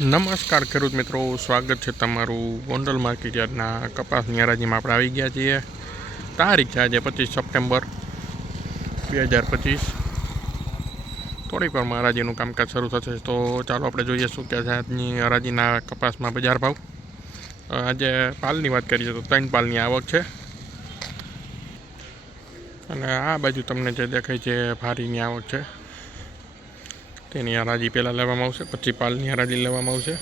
નમસ્કાર ખેડૂત મિત્રો, સ્વાગત છે તમારું ગોંડલ માર્કેટ યાર્ડના કપાસની હરાજીમાં. આપણે આવી ગયા છીએ તારીખ છે આજે પચીસ સપ્ટેમ્બર બે હજાર પચીસ. થોડીક વારમાં હરાજીનું કામકાજ શરૂ થશે. તો ચાલો આપણે જોઈએ શું કે છે આજની હરાજીના કપાસમાં બજાર ભાવ. આજે પાલની વાત કરીએ તો ત્રણ પાલની આવક છે. અને આ બાજુ તમને જે દેખાય છે ભારીની આવક છે. તેની હરાજી પહેલાં લેવામાં આવશે પછી પાલની હરાજી લેવામાં આવશે.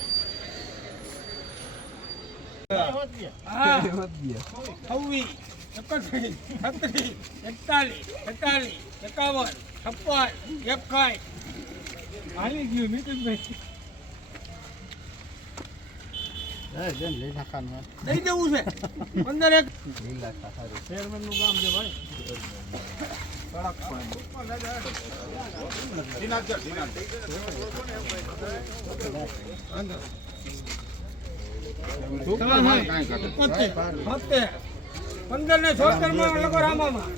દઈ દેવું છે. પંદર એક. ચેરમેનનું કામ છે ભાઈ. પંદર ને છોતેરમાં લગો રામામાં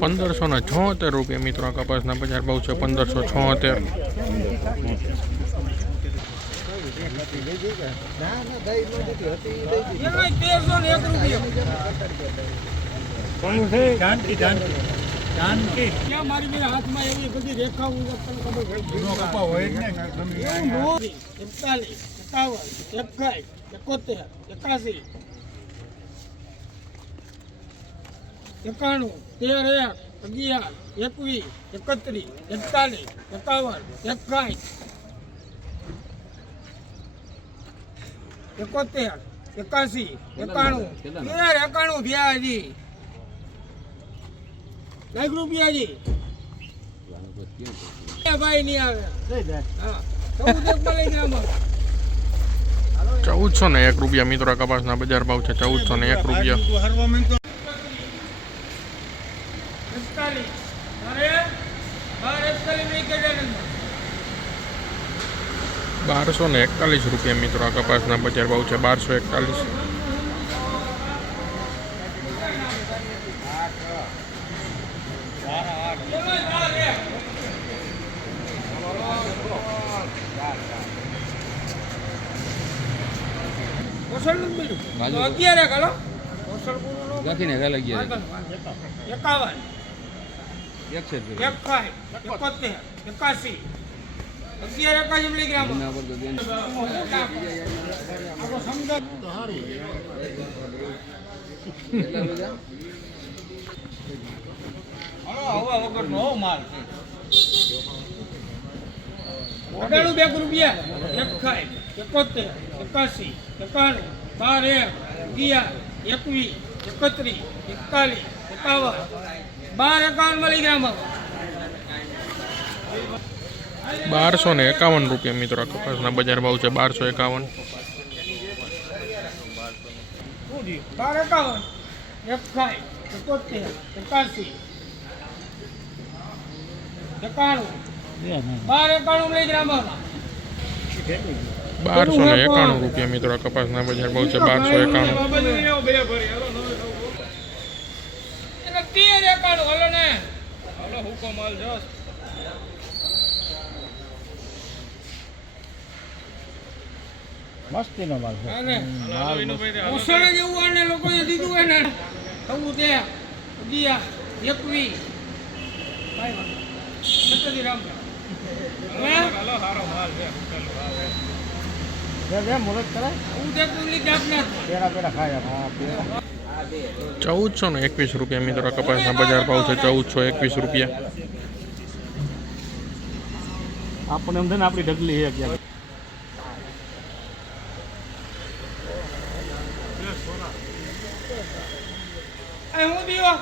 પંદરસો ને છોતેર રૂપિયા મિત્રો કપાસના બજાર ભાવ છે પંદરસો છોતેર. તેરસો ને એક રૂપિયા. ક્યાં મારી બે હાથમાં એવી બધી રેખા હું તને ખબર પડી. એવું મોરી, એકતાલીસ એકાવન એકાઈ એકોતેર એકાસી. એકાણું તેર એક અગિયાર એકવીસ એકત્રીસ એકતાલીસ એકાવન એકાઈ એકોતેર એકાસી એકાણું. તેર એકાણું થયા હજી. લાખ રૂપિયા જી. ભાઈ નહીં આવે. ચૌદસો ને એક રૂપિયા મિત્રો આ કપાસના બજાર ભાવ છે ચૌદસો ને એક રૂપિયા. બારસો ને એકતાલીસ રૂપિયા મિત્રો આ કપાસના બજાર ભાવ છે બારસો એકતાલીસ એમાં જ આ લે. કોસળ નથી મળ્યું. અગિયાર એક પૂરું લખીને ગયા થાય. એકાવન. એક છે જ એકાઈ એકોતેર એકાસી. અગિયાર એકાસી બેન. આપણો સમજાત કેટલા બધા અઢાણું બે રૂપિયા એકાઈ એકોતેર એકાસી. એકાણું બાર એક અગિયાર એકવીસ એકત્રીસ એકતાલીસ એકાવન. બાર એકાવન ગયા બારસો ને એકાવન રૂપિયા મિત્રો કપાસના બજાર ભાવ છે બારસો એકાવન. બાર એકાવન એકાઈ એકોતેર એકાસી. એકાણું. બાર એકાણું લઈ આમાં. બારસો ને એકાણું રૂપિયા મિત્રો આ કપાસના બજાર બહુ છે બારસો એકાણું. મસ્તી હલો ને. હલો હુકો માલ છે. જેવું આને લોકોએ દીધું હોય ને થવું તે. દિયા એકવી. સત્તરી રામ બે બે માલ કરે ચૌદસો ને એકવીસ રૂપિયા મિત્રો આ કપાસના બજાર ભાવ છે ચૌદસો એકવીસ રૂપિયા. આપણને એમ થાય ને આપણી ઢગલી છે ક્યાંક એ હું દીવો?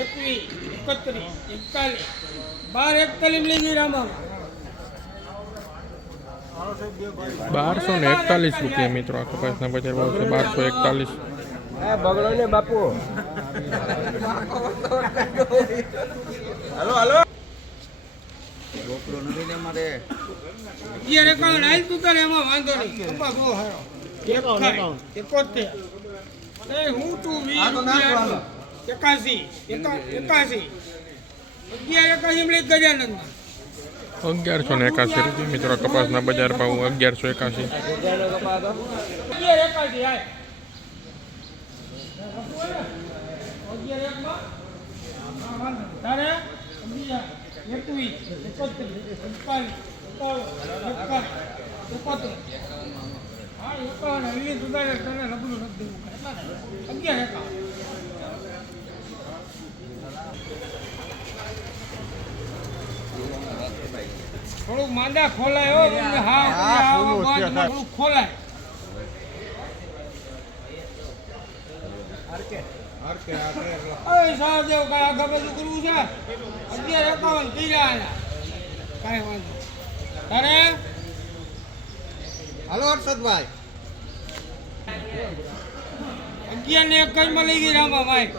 એકવીસ એકત્રીસ એકતાલીસ. બાર એકતાલીસ લઈ ગઈ રામા. બારસો ને એકતાલીસ રૂપિયા મિત્રો આ કપાસના બજાર ભાવ છે બારસો એકતાલીસ બગડો ને બાપુ. Hello hello. એકાસી એકા- એકાસી અગિયાર એકાસી ગજાનંદ અગિયારસો ને એકાસી રૂપિયા મિત્રો કપાસના બજાર ભાવ અગિયારસો એકાસી હજારનો કપા હતો અગિયાર એકાસી આય અગિયાર એકમાં હા, વાંધો નહીં. તારે બીજા એકવીસ એકત્રીસ એકતાલીસ એકાવન એકાવન એકોતેર હા એકાવન વીસ સુધારે તને લગનું નથી દેવું એટલા ને? અગિયાર એકાવન થોડુંક માંદા ખોલાય હો તમને હા થોડું ખોલાય. અરે સહદેવ કાંઈ આગળ બધું કરવું છે? અગિયાર એકાવન ત્રીજા કાંઈ વાંધો અરે હલો હર્ષદભાઈ. અગિયાર ને એક જ માં લઈ ગઈ રામા માઇક